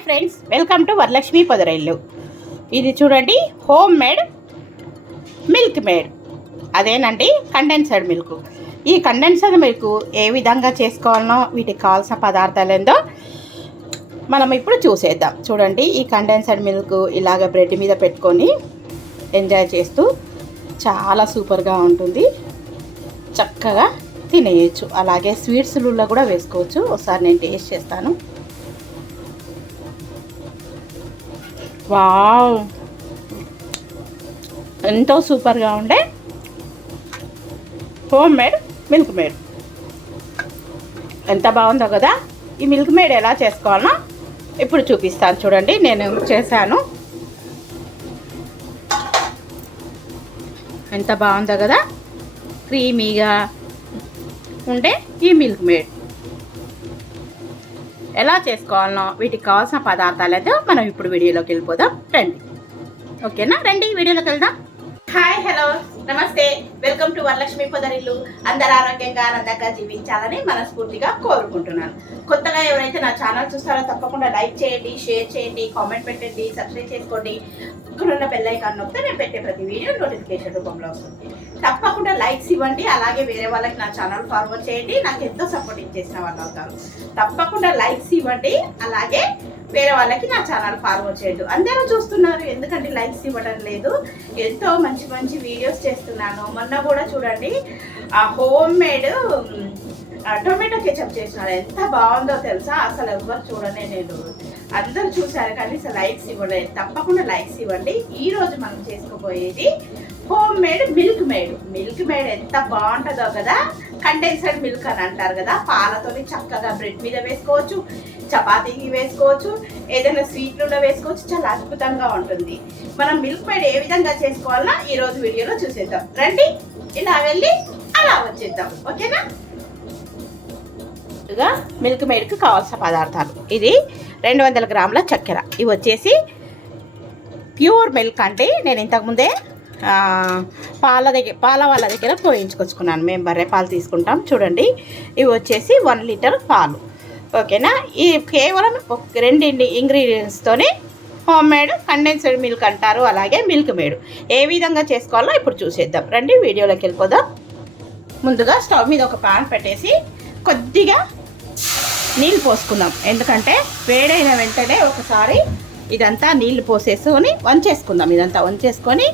Hi friends welcome to Varalakshmi పొదరైల్లు. ఇది చూడండి home made milk made. అదేనండి కండెన్సర్డ్ మిల్క్. ఈ కండెన్సర్డ్ మిల్క్ ఏ విధంగా చేసుకోవాలనో వీటికి కావాల్సిన పదార్థాలు ఏందో మనం ఇప్పుడు చూసేద్దాం. చూడండి ఈ కండెన్సర్డ్ మిల్క్ ఇలాగ బ్రెడ్ మీద పెట్టుకొని ఎంజాయ్ చేస్తూ చాలా సూపర్గా ఉంటుంది. చక్కగా తినేయచ్చు. అలాగే స్వీట్స్లలో కూడా వేసుకోవచ్చు. ఒకసారి నేను టేస్ట్ చేస్తాను. వావ్. ఎంతో సూపర్గా ఉండే హోమ్ మేడ్ మిల్క్ మేడ్. ఎంత బాగుందో కదా? ఈ మిల్క్ మేడ్ ఎలా చేసుకోవాలో ఇప్పుడు చూపిస్తాను చూడండి నేను చేశాను. ఎంత బాగుందో కదా? క్రీమీగా ఉండే ఈ మిల్క్ మేడ్. ఎలా చేసుకోవాలనో వీటికి కావాల్సిన పదార్థాలు అయితే మనం ఇప్పుడు వీడియోలోకి వెళ్ళిపోదాం. రండి. ఓకేనా? రండి వీడియోలోకి వెళ్దాం. Hi hello namaste welcome to Varalakshmi Podarillu. అందరు ఆరోగ్యంగా ఆనందంగా జీవించాలని మనస్ఫూర్తిగా కోరుకుంటున్నాను. కొత్తగా ఎవరైతే నా ఛానల్ చూస్తారో తప్పకుండా లైక్ చేయండి షేర్ చేయండి కామెంట్ పెట్టండి సబ్స్క్రైబ్ చేసుకోండి. ఇక్కడున్న బెల్లైకాన్ నొక్కితే నేను పెట్టే ప్రతి వీడియో నోటిఫికేషన్ రూపంలో వస్తుంది. తప్పకుండా లైక్స్ ఇవ్వండి అలాగే వేరే వాళ్ళకి నా ఛానల్ ఫార్వర్డ్ చేయండి. నాకు ఎంతో సపోర్ట్ ఇచ్చేసిన వాళ్ళు అవుతారు. తప్పకుండా లైక్స్ ఇవ్వండి అలాగే వేరే వాళ్ళకి నా ఛానల్ ఫార్వర్డ్ చేయదు అందరూ చూస్తున్నారు ఎందుకంటే లైక్స్ ఇవ్వడం లేదు. ఎంతో మంచి మంచి వీడియోస్ చేస్తున్నాను. మొన్న కూడా చూడండి ఆ హోమ్ మేడ్ టొమాటో కెచప్ చేసినారు. ఎంత బాగుందో తెలుసా? అసలు ఎవరు చూడనే నేను అందరూ చూశారు కానీ అసలు లైక్స్ ఇవ్వలేదు. తప్పకుండా లైక్స్ ఇవ్వండి. ఈ రోజు మనం చేసుకోబోయేది home made milk made. Milk made ఎంత బాగుంటుందో కదా? కండెన్సర్డ్ మిల్క్ అని అంటారు కదా? పాలతోని చక్కగా బ్రెడ్ మీద వేసుకోవచ్చు చపాతీకి వేసుకోవచ్చు ఏదైనా స్వీట్లలో వేసుకోవచ్చు. చాలా అద్భుతంగా ఉంటుంది. మనం మిల్క్ మేడ్ ఏ విధంగా చేసుకోవాలన్నా ఈ రోజు వీడియోలో చూసేద్దాం. రండి ఇలా వెళ్ళి అలా వచ్చేద్దాం. ఓకేనా? ముందుగా మిల్క్ మేడ్కి కావాల్సిన పదార్థాలు. ఇది రెండు వందల గ్రాముల చక్కెర. ఇవి వచ్చేసి ప్యూర్ మిల్క్ అంటే నేను ఇంతకుముందే పాల దగ్గర పాల వాళ్ళ దగ్గర పోయించుకొచ్చుకున్నాను. మేము బర్రె పాలు తీసుకుంటాం. చూడండి. ఇవి వచ్చేసి వన్ లీటర్ పాలు. ఓకేనా? ఈ కేవలం రెండు ఇంగ్రీడియంట్స్తోనే హోమ్ మేడ్ కండెన్స్డ్ మిల్క్ అంటారు. అలాగే మిల్క్ మేడ్. ఏ విధంగా చేసుకోవాలో ఇప్పుడు చూసేద్దాం. రండి వీడియోలోకి వెళ్ళిపోదాం. ముందుగా స్టవ్ మీద ఒక పాన్ పెట్టేసి కొద్దిగా నీళ్ళు పోసుకుందాం. ఎందుకంటే వేడైన వెంటనే ఒకసారి ఇదంతా నీళ్ళు పోసేసుకొని వంచేసుకుందాం. ఇదంతా వంచేసుకొని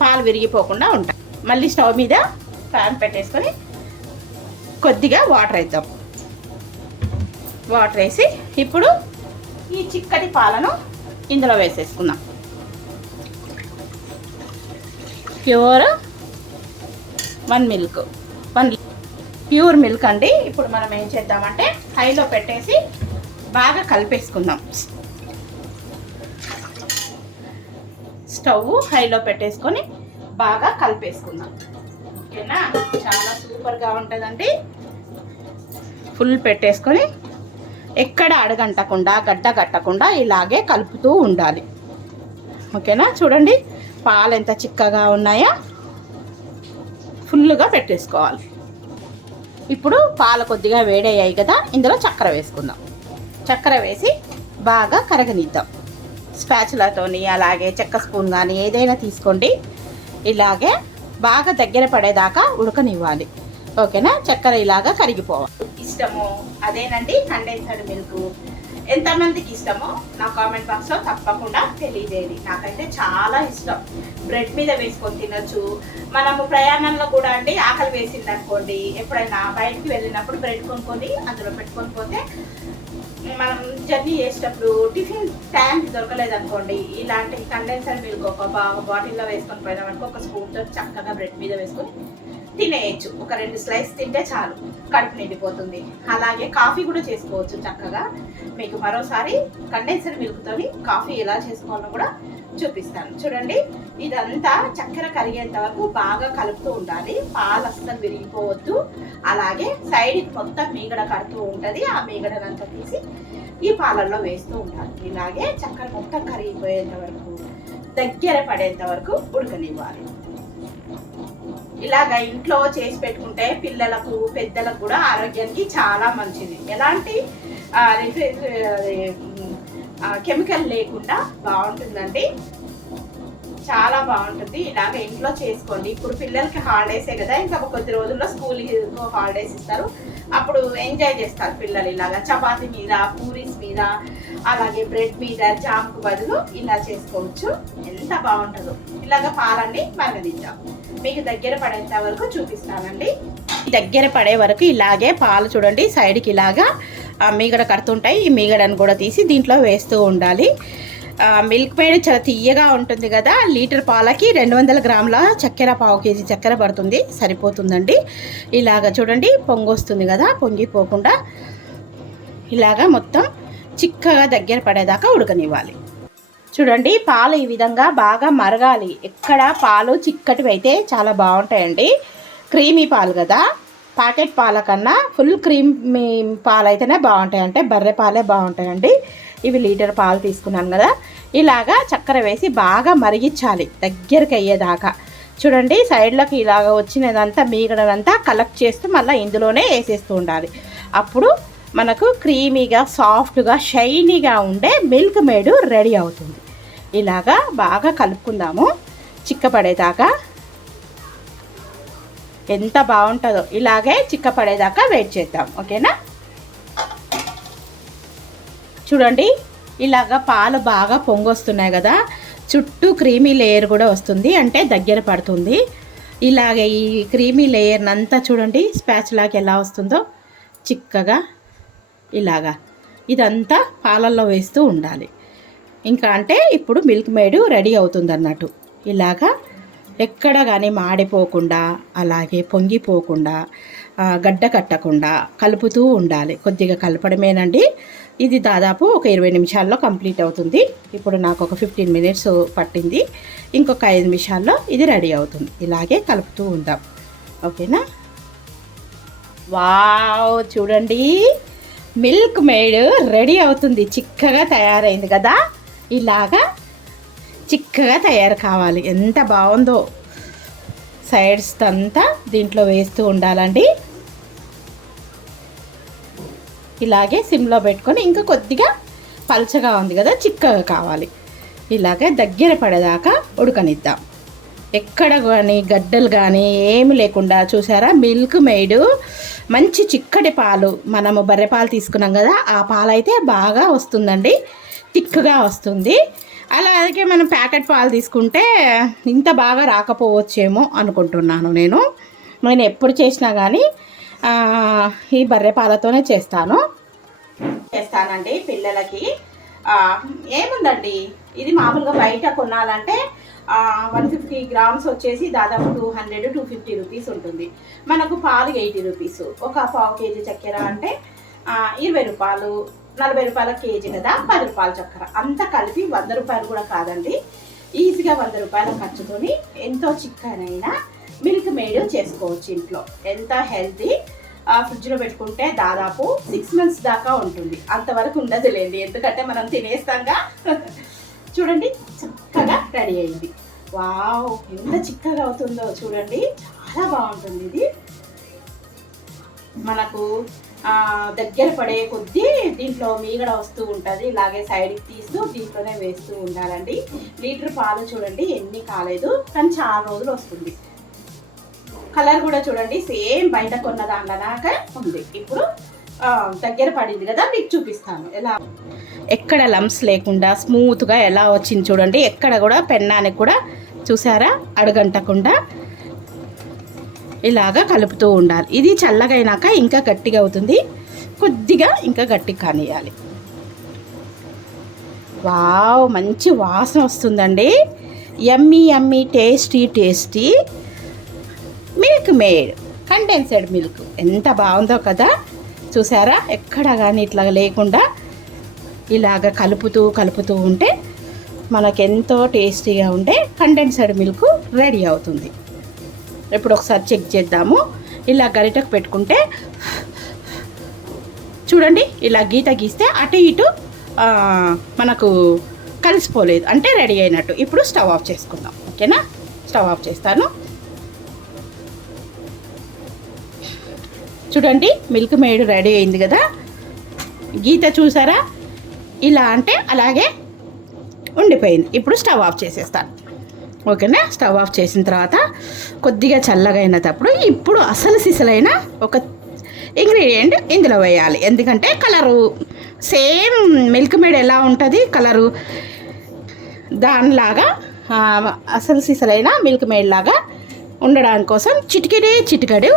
పాలు విరిగిపోకుండా ఉంటాం మళ్ళీ స్టవ్ మీద ప్యాన్ పెట్టేసుకొని కొద్దిగా వాటర్ వేద్దాం. వాటర్ వేసి ఇప్పుడు ఈ చిక్కటి పాలను ఇందులో వేసేసుకుందాం. Pure one milk. One pure milk అండి. ఇప్పుడు మనం ఏం చేద్దామంటే హైలో పెట్టేసి బాగా కలిపేసుకుందాం. స్టవ్ హైలో పెట్టేసుకొని బాగా కలిపేసుకుందాం. ఓకేనా? చాలా సూపర్గా ఉంటుందండి. ఫుల్ పెట్టేసుకొని ఎక్కడ అడగంటకుండా గడ్డ కట్టకుండా ఇలాగే కలుపుతూ ఉండాలి. ఓకేనా? చూడండి పాలు ఎంత చిక్కగా ఉన్నాయో? ఫుల్గా పెట్టేసుకోవాలి. ఇప్పుడు పాలు కొద్దిగా వేడయ్యాయి కదా ఇందులో చక్కెర వేసుకుందాం. చక్కెర వేసి బాగా కరగనిద్దాం. స్పాచులతోని అలాగే చెక్క స్పూన్ కానీ ఏదైనా తీసుకోండి. ఇలాగే బాగా దగ్గర పడేదాకా ఉడకనివ్వాలి. ఓకేనా? చక్కెర ఇలాగా కరిగిపోవాలి. ఇష్టము. అదేనండి కండెన్సర్డ్ మిల్క్. ఎంతమందికి ఇష్టమో నా కామెంట్ బాక్స్లో తప్పకుండా తెలియజేయండి. నాకైతే చాలా ఇష్టం. బ్రెడ్ మీద వేసుకొని తినొచ్చు. మనము ప్రయాణంలో కూడా అండి ఆకలి వేసింది అనుకోండి ఎప్పుడైనా బయటికి వెళ్ళినప్పుడు బ్రెడ్ కొనుక్కొని అందులో పెట్టుకొని పోతే మనం జర్నీ చేసేటప్పుడు టిఫిన్ టైంకి దొరకలేదు అనుకోండి ఇలాంటి కండెన్సర్ మిల్క్ ఒక బాటిల్లో వేసుకొని పోయినామనుకో ఒక స్పూన్తో చక్కగా బ్రెడ్ మీద వేసుకొని తినేయచ్చు. ఒక రెండు స్లైస్ తింటే చాలు. కడుపు నిండిపోతుంది. అలాగే కాఫీ కూడా చేసుకోవచ్చు చక్కగా. మీకు మరోసారి కండెన్సర్ మిల్క్తోని కాఫీ ఎలా చేసుకోవాలో కూడా చూపిస్తాను. చూడండి ఇదంతా చక్కెర కరిగేంత వరకు బాగా కలుపుతూ ఉండాలి. పాలు అస్సలు విరిగిపోవద్దు. అలాగే సైడ్ మొత్తం మీగడ కడుతూ ఉంటుంది. ఆ మీగడనంతా తీసి ఈ పాలల్లో వేస్తూ ఉండాలి. ఇలాగే చక్కెర మొత్తం కరిగిపోయేంత వరకు దగ్గర పడేంత వరకు ఉడకనివ్వాలి. ఇలాగ ఇంట్లో చేసి పెట్టుకుంటే పిల్లలకు పెద్దలకు కూడా ఆరోగ్యానికి చాలా మంచిది. ఎలాంటి కెమికల్ లేకుండా బాగుంటుందండి. చాలా బాగుంటుంది. ఇలాగ ఇంట్లో చేసుకోండి. ఇప్పుడు పిల్లలకి హాలిడేసే కదా ఇంకా కొద్ది రోజుల్లో స్కూల్ హాలిడేస్ ఇస్తారు. అప్పుడు ఎంజాయ్ చేస్తారు పిల్లలు ఇలాగా. చపాతీ మీద పూరీస్ మీద అలాగే బ్రెడ్ మీద జామ్కు బదులు ఇలా చేసుకోవచ్చు. ఎంత బాగుంటుందో. ఇలాగ పాలన్నీ మరగదిద్దాం మీకు దగ్గర పడేంత వరకు చూపిస్తానండి. దగ్గర పడే వరకు ఇలాగే పాలు చూడండి సైడ్కి ఇలాగా ఆ, మీగడ కడుతుంటాయి. ఈ మీగడను కూడా తీసి దీంట్లో వేస్తూ ఉండాలి. మిల్క్ మేడ్ చాలా తీయగా ఉంటుంది కదా లీటర్ పాలకి రెండు వందల గ్రాముల చక్కెర పావు కేజీ చక్కెర పడుతుంది సరిపోతుందండి. ఇలాగ చూడండి పొంగొస్తుంది కదా పొంగిపోకుండా ఇలాగా మొత్తం చిక్కగా దగ్గర పడేదాకా ఉడకనివ్వాలి. చూడండి పాలు ఈ విధంగా బాగా మరగాలి. ఎక్కడ పాలు చిక్కటివి అయితే చాలా బాగుంటాయండి. క్రీమీ పాలు కదా. ప్యాకెట్ పాల కన్నా ఫుల్ క్రీమ్ పాలు అయితేనే బాగుంటాయి. అంటే బర్రె పాలే బాగుంటాయండి. ఇవి లీటర్ పాలు తీసుకున్నాను కదా. ఇలాగా చక్కెర వేసి బాగా మరిగించాలి. దగ్గరికి అయ్యేదాకా. చూడండి సైడ్లకు ఇలాగ వచ్చినదంతా మీగడనంతా కలెక్ట్ చేస్తూ మళ్ళీ ఇందులోనే వేసేస్తూ ఉండాలి. అప్పుడు మనకు క్రీమీగా సాఫ్ట్గా షైనీగా ఉండే మిల్క్ మేడ్ రెడీ అవుతుంది. ఇలాగా బాగా కలుపుకుందాము చిక్కపడేదాకా. ఎంత బాగుంటుందో ఇలాగే చిక్కపడేదాకా వెయిట్ చేద్దాం ఓకేనా? చూడండి ఇలాగ పాలు బాగా పొంగొస్తున్నాయి కదా చుట్టూ క్రీమీ లేయర్ కూడా వస్తుంది అంటే దగ్గర పడుతుంది. ఇలాగే ఈ క్రీమీ లేయర్నంతా చూడండి స్పాచ్లాగా ఎలా వస్తుందో చిక్కగా ఇలాగా. ఇదంతా పాలల్లో వేస్తూ ఉండాలి. ఇంకా అంటే ఇప్పుడు మిల్క్ మేడ్ రెడీ అవుతుంది అన్నట్టు ఇలాగా ఎక్కడ కానీ మాడిపోకుండా అలాగే పొంగిపోకుండా గడ్డ కట్టకుండా కలుపుతూ ఉండాలి. కొద్దిగా కలపడమేనండి. ఇది దాదాపు ఒక ఇరవై నిమిషాల్లో కంప్లీట్ అవుతుంది. ఇప్పుడు నాకు ఒక ఫిఫ్టీన్ మినిట్స్ పట్టింది. ఇంకొక ఐదు నిమిషాల్లో ఇది రెడీ అవుతుంది. ఇలాగే కలుపుతూ ఉందాం. ఓకేనా? వావ్! చూడండి. మిల్క్ మేడ్ రెడీ అవుతుంది. చిక్కగా తయారైంది కదా? ఇలాగా చిక్కగా తయారు కావాలి. ఎంత బాగుందో. సైడ్స్ అంతా దీంట్లో వేస్తూ ఉండాలండి. ఇలాగే సిమ్లో పెట్టుకొని ఇంకా కొద్దిగా పల్చగా ఉంది కదా చిక్కగా కావాలి. ఇలాగే దగ్గర పడేదాకా ఉడకనిద్దాం. ఎక్కడ కానీ గడ్డలు కానీ ఏమి లేకుండా చూసారా? మిల్క్ మేడ్ మంచి చిక్కటి పాలు. మనము బర్రె పాలు తీసుకున్నాం కదా ఆ పాలు అయితే బాగా వస్తుందండి. థిక్గా వస్తుంది. అలాగే మనం ప్యాకెట్ పాలు తీసుకుంటే ఇంత బాగా రాకపోవచ్చేమో అనుకుంటున్నాను నేను. నేను ఎప్పుడు చేసినా కానీ ఈ బర్రె పాలతోనే చేస్తాను. చేస్తానండి పిల్లలకి. ఏముందండి? ఇది మామూలుగా బయట కొనాలంటే వన్ ఫిఫ్టీ గ్రామ్స్ వచ్చేసి దాదాపు two hundred two fifty rupees ఉంటుంది. మనకు పాలు ఎయిటీ రూపీస్. ఒక పావు కేజీ చక్కెర అంటే ఇరవై రూపాయలు నలభై రూపాయల కేజీ కదా పది రూపాయల చక్కెర. అంతా కలిపి వంద రూపాయలు కూడా కాదండి. ఈజీగా వంద రూపాయల ఖర్చుతోని ఎంతో చిక్కనైనా మిల్క్ మేడ్ చేసుకోవచ్చు ఇంట్లో. ఎంత హెల్తీ ఫ్రిడ్జ్లో పెట్టుకుంటే దాదాపు సిక్స్ మంత్స్ దాకా ఉంటుంది. అంతవరకు ఉండదు లేండి ఎందుకంటే మనం తినేస్తాంగా. చూడండి చక్కగా రెడీ అయింది. వావ్ ఎంత చిక్కగా అవుతుందో చూడండి. చాలా బాగుంటుంది ఇది. మనకు దగ్గర పడే కొద్దీ దీంట్లో మీగడ వస్తూ ఉంటుంది. ఇలాగే సైడ్కి తీస్తూ దీంట్లోనే వేస్తూ ఉండాలండి. లీటర్ పాలు చూడండి ఎన్ని కాలేదు. కానీ చాలా రోజులు వస్తుంది. కలర్ కూడా చూడండి సేమ్ బయట కొన్న దాంట్లోనాక ఉంది. ఇప్పుడు దగ్గర పడింది కదా మీకు చూపిస్తాను. ఎలా? ఎక్కడ లమ్స్ లేకుండా స్మూత్గా ఎలా వచ్చింది చూడండి. ఎక్కడ కూడా పెన్నానికి కూడా చూసారా? అడగంటకుండా ఇలాగా కలుపుతూ ఉండాలి. ఇది చల్లగైనాక ఇంకా గట్టిగా అవుతుంది. కొద్దిగా ఇంకా గట్టిగా కానియాలి వావ్ మంచి వాసన వస్తుందండి. Yummy yummy tasty tasty milkmaid condensed milk. ఎంత బాగుందో కదా. చూసారా? ఎక్కడ కానీ ఇట్లా లేకుండా ఇలాగ కలుపుతూ కలుపుతూ ఉంటే మనకెంతో టేస్టీగా ఉండే కండెన్సెడ్ మిల్క్ రెడీ అవుతుంది. ఇప్పుడు ఒకసారి చెక్ చేద్దాము. ఇలా గరిటకు పెట్టుకుంటే చూడండి ఇలా గీత గీస్తే అటు ఇటు మనకు కలిసిపోలేదు. అంటే రెడీ అయినట్టు. ఇప్పుడు స్టవ్ ఆఫ్ చేసుకుందాం. ఓకేనా? స్టవ్ ఆఫ్ చేస్తాను. చూడండి మిల్క్ మేడ్ రెడీ అయింది కదా? గీత చూసారా? ఇలా అంటే అలాగే ఉండిపోయింది. ఇప్పుడు స్టవ్ ఆఫ్ చేసేస్తాను. ఓకేనా? స్టవ్ ఆఫ్ చేసిన తర్వాత కొద్దిగా చల్లగా అయినప్పుడు ఇప్పుడు అసలు సిసలైన ఒక ఇంగ్రీడియంట్ ఇందులో వేయాలి. ఎందుకంటే కలరు సేమ్ మిల్క్ మేడ్ ఎలా ఉంటుంది? కలరు దానిలాగా అసలు సిసలైన మిల్క్ మేడ్ లాగా ఉండడానికి కోసం చిటికెడే చిటికెడు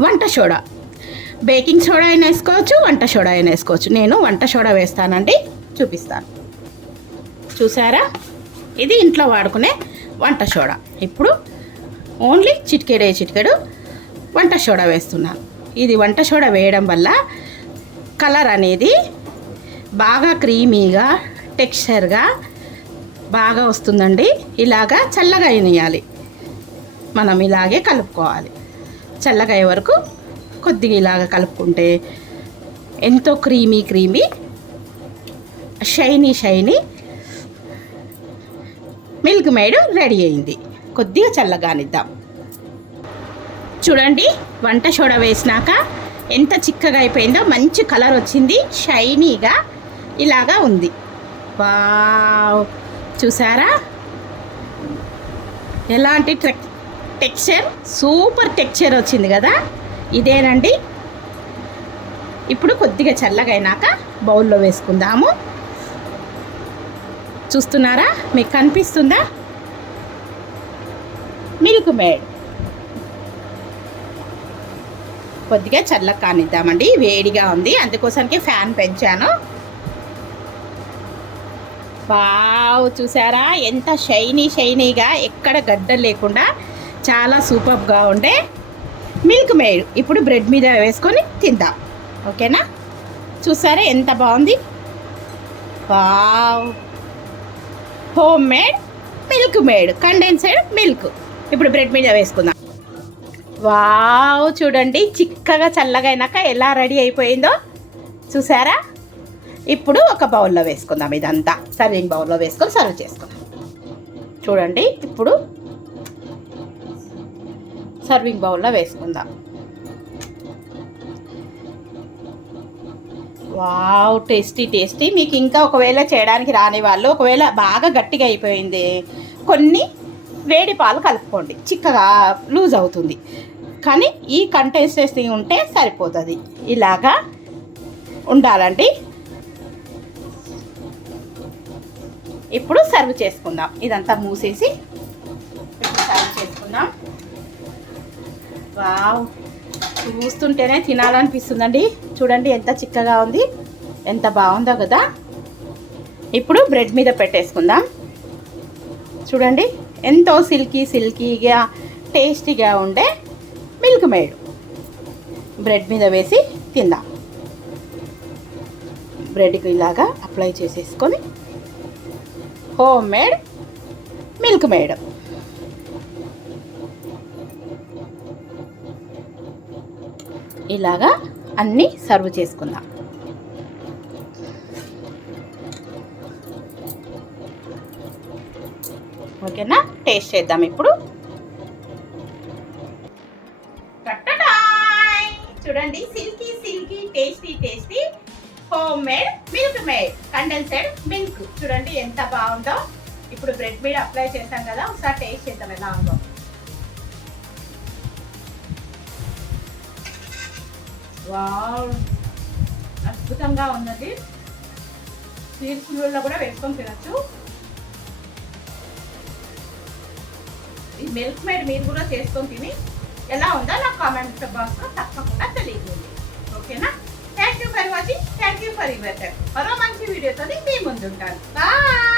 వంట సోడా. బేకింగ్ సోడా అయినా వేసుకోవచ్చు వంట సోడా అయినా వేసుకోవచ్చు. నేను వంట సోడా వేస్తానండి. చూపిస్తాను. చూసారా? ఇది ఇంట్లో వాడుకునే వంట సోడా. ఇప్పుడు ఓన్లీ చిటికెడే చిటికెడు వంట సోడా వేస్తున్నాను ఇది వంట సోడా వేయడం వల్ల కలర్ అనేది బాగా క్రీమీగా టెక్స్చర్గా బాగా వస్తుందండి. ఇలాగా చల్లగా వేయాలి మనం ఇలాగే కలుపుకోవాలి. చల్లగా అయ్యే వరకు కొద్దిగా ఇలాగ కలుపుకుంటే ఎంతో creamy creamy shiny shiny milkmaid ready అయింది. కొద్దిగా చల్లగానిద్దాం. చూడండి వంట సోడా వేసినాక ఎంత చిక్కగా అయిపోయిందో మంచి కలర్ వచ్చింది షైనీగా ఇలాగా ఉంది. వావ్! చూసారా? ఎలాంటి ట్రెక్ టెక్స్చర్ సూపర్ టెక్స్చర్ వచ్చింది కదా? ఇదేనండి. ఇప్పుడు కొద్దిగా చల్లగా బౌల్లో వేసుకుందాము. చూస్తున్నారా? మీకు కనిపిస్తుందా? Milkmaid. కొద్దిగా చల్లగా కానిద్దామండి. వేడిగా ఉంది. అందుకోసానికి ఫ్యాన్ పెంచాను. వావ్ చూసారా? ఎంత షైనీ షైనీగా ఎక్కడ గడ్డ లేకుండా చాలా సూపర్గా ఉండే మిల్క్ మేడ్. ఇప్పుడు బ్రెడ్ మీద వేసుకొని తిందాం. ఓకేనా? చూసారా ఎంత బాగుంది? Wow! Homemade milkmaid condensed milk. ఇప్పుడు బ్రెడ్ మీద వేసుకుందాం. వావ్ చూడండి చిక్కగా చల్లగా అయినాక ఎలా రెడీ అయిపోయిందో. చూసారా? ఇప్పుడు ఒక బౌల్లో వేసుకుందాం ఇదంతా. సర్వింగ్ బౌల్లో వేసుకొని సర్వ్ చేసుకుందాం చూడండి ఇప్పుడు సర్వింగ్ బౌల్లో వేసుకుందాం. Wow tasty tasty. మీకు ఇంకా ఒకవేళ చేయడానికి రాని వాళ్ళు ఒకవేళ బాగా గట్టిగా అయిపోయింది కొన్ని వేడి పాలు కలుపుకోండి. చిక్కగా లూజ్ అవుతుంది. కానీ ఈ కంటెన్సెన్సీ ఉంటే సరిపోతుంది. ఇలాగా ఉండాలండి. ఇప్పుడు సర్వ్ చేసుకుందాం. ఇదంతా మూసేసి సర్వ్ చేసుకుందాం. వావ్. చూస్తుంటేనే తినాలనిపిస్తుందండి. చూడండి ఎంత చిక్కగా ఉంది ఎంత బాగుందో కదా. ఇప్పుడు బ్రెడ్ మీద పెట్టేసుకుందాం. చూడండి ఎంతో సిల్కీ సిల్కీగా టేస్టీగా ఉండే మిల్క్ మేడ్. బ్రెడ్ మీద వేసి తిందాం. బ్రెడ్కి ఇలాగా అప్లై చేసేసుకొని హోమ్ మేడ్ మిల్క్ మేడ్. ఇలాగా అన్నీ సర్వ్ చేసుకుందాం. ఓకేనా? టేస్ట్ చేద్దాం ఇప్పుడు. చూడండి silky silky tasty tasty homemade milkmaid condensed milk చూడండి ఎంత బాగుందో. ఇప్పుడు బ్రెడ్ మీద అప్లై చేసాం కదా ఒకసారి టేస్ట్ చేద్దాం ఎలా ఉందో. వావ్. అద్భుతంగా ఉన్నది. స్వీట్ పుల్లల్లో కూడా వేసుకొని తినచ్చు. ఈ మిల్క్ మేడ్ మీరు కూడా చేసుకొని తిని ఎలా ఉందో నాకు కామెంట్ బాక్స్లో తప్పకుండా తెలియజేయండి. ఓకేనా? Thank you for watching thank you for your time మరో మంచి వీడియోతో మీ ముందుంటాను. బాయ్